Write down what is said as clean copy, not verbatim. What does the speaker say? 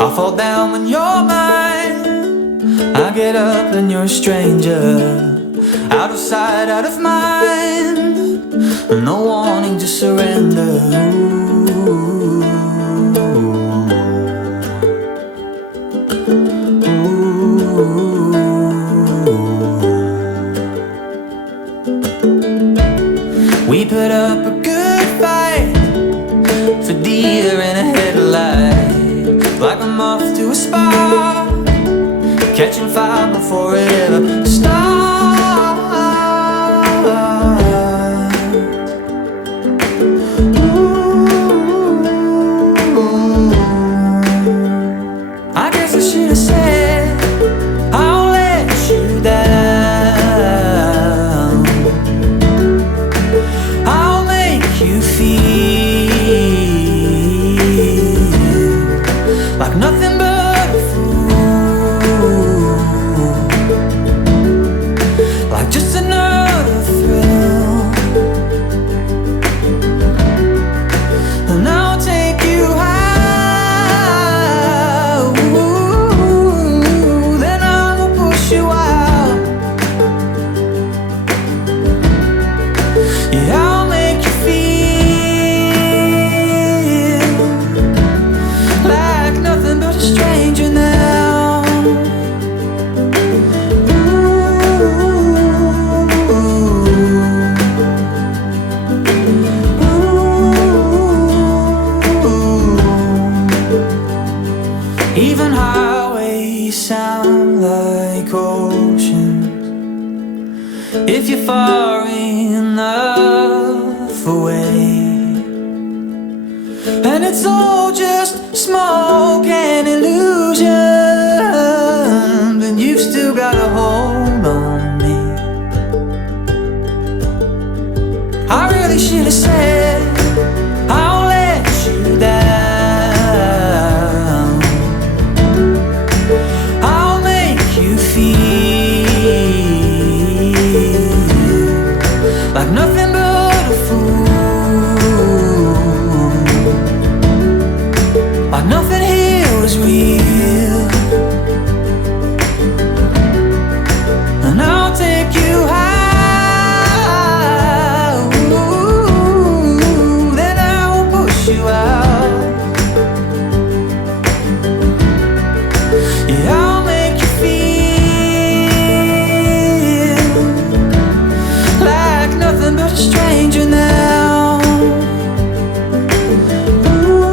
I'll fall down when you're mine. I get up and you're a stranger. Out of sight, out of mind. No wanting to surrender. We put up a good fight for deer in a headlight, like a moth to a spark, catching fire before it ever starts. I guess I should have said I'll let you down. I'll make you feel like nothing but a fool, like just another thrill. And I'll take you high, ooh, then I will push you out. Yeah, I'll make you feel like nothing but a stranger now. Even highways sound like oceans if you're far enough away. And it's all just smoke and illusion, but you've still got a hold on me. I really should have said I'll let you down. I'll make you feel like nothing but a fool, like nothing here was real. And I'll take you high, ooh, then I will push you out. Yeah, I'll make you feel like nothing but a stranger now. Ooh.